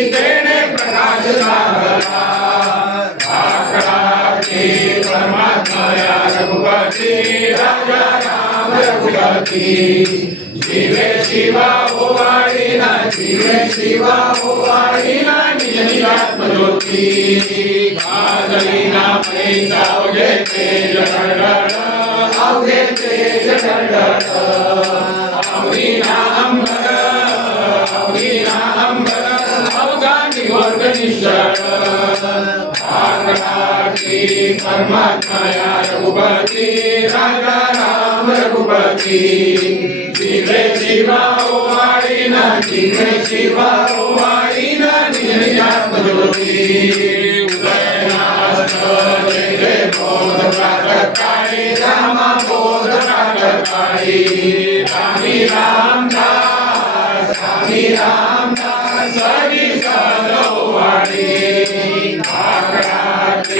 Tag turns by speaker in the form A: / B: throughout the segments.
A: आत्मज्योती देणे प्रकाश लागला आकाशी परमात्मया रघुपती राजा राम रघुपती जीवे शिवा ओवाळी ना जीवे शिवा ओवाळी ना निज निज आत्मज्योती काजली ना पैसा अवघे तेज ढळढळ अवघे तेज ढळढळ आकाशी परमात्मया रघुपती राजा राम रघुपती जीवे शिवा ओवाळी ना जीवे शिवा ओवाळी ना निज आत्मज्योती उदयनास्त जय जय बोध प्रातकाळी रामा बोध प्रातकाळी रामी रामदास रामी रामदास हरी सरोवाळी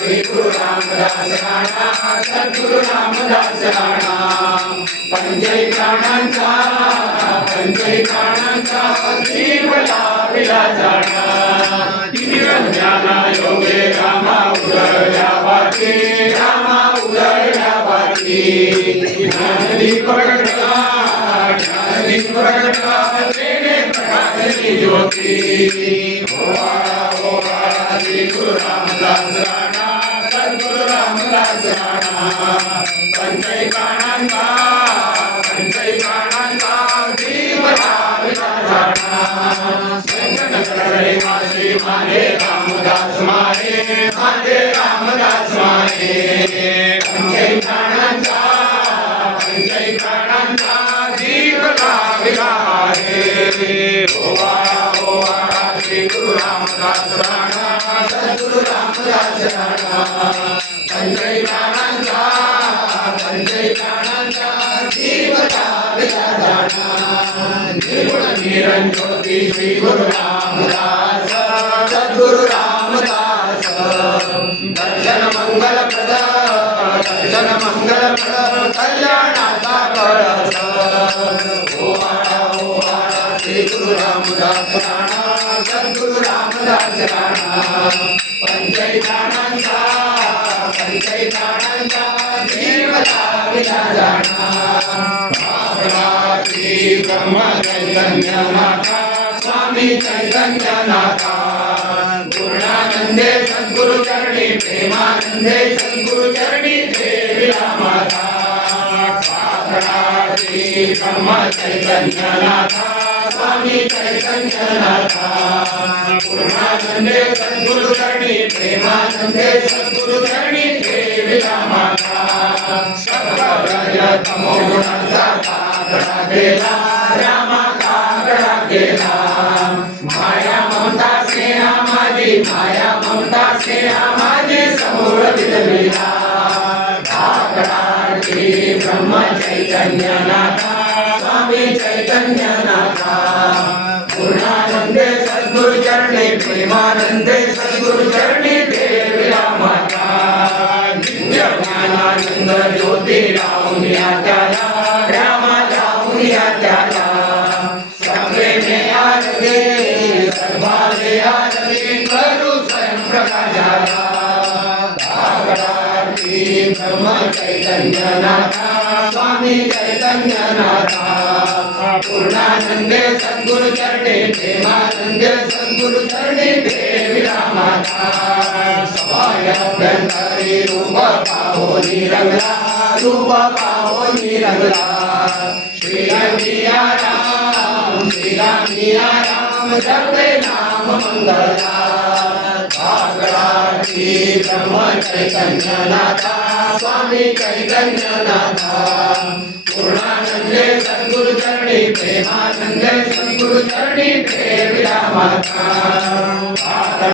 A: गुरु रामदास राणा सद्गुरु रामदास राणा पंचई प्राणांचा पंचई प्राणांचा जीवला विराजाणा ज्ञाना योगे रामा रामा ज्ञानदी ज्ञानदी तेने प्रकाशनी ज्योती ओवाळा ओवाळा श्री गुरु रामदास राणा సద్గురు రామదాస్ పంచై ప్రాణంగా పంచై ప్రాణంగా జీవ రామదాసరణే వాసి మారే రామదాస్ మారే మారే రామదాస్ మారే ఓ వారా ఓ వారా శ్రీ గురు రామదాస్ सद्गुरु रामदास राणा प्राणांचा पंचई प्राणांचा जीवला विराजाणा निर्गुण निरंजोती श्री गुरु रामदास सद्गुरु रामदास दर्शन दर्शन कल्याणाचा कळस ओवाळा रामदास राणा सद्गुरु रामदास राणा पंचई प्राणांचा पंचई विना जाणा विराजाणा ब्रह्म चैतन्य नाथा स्वामी चैतन्य नाथा पूर्णानंदे सद्गुरु चरणी प्रेमानंदे सद्गुरु चरणी देविला माता पाथरा ब्रह्म चैतन्य नाथा स्वामी चैतन्य नाथा पूर्णानंदे सद्गुरु चरणी प्रेमानंदे सद्गुरु चरणी देविला माता सर्व तमो गुणांचा काकडा रामा काकडा माया ममता स्नेहा माझी माया ममता स्नेहा माझी समोर ब्रह्म चैतन्यनाथा स्वामी चैतन्यनाथा. सद्गुरु चरणी माता ज्योती राहून या त्याला रामा राहून या त्याला आरगे सर्वाले आरगे करू ब्रह्म चैतन्य नाथा स्वामी चैतन्य नाथा पूर्णानंदे सद्गुरु चरणे प्रेमानंदे सद्गुरु चरणे प्रेमिला माता सभायाभ्यंतरी रूप पाहो निरंगला रूप पाहो निरंगला श्रीराम सिया राम श्रीराम सिया राम सर्वे नाम मंगला। भागराठी ब्रह्म चैतन्य नाथा स्वामी चैतन्य नाथा पूर्णानंदे सद्गुरु चरणी प्रेमानंदे सद्गुरु चरणी प्रेमिला माता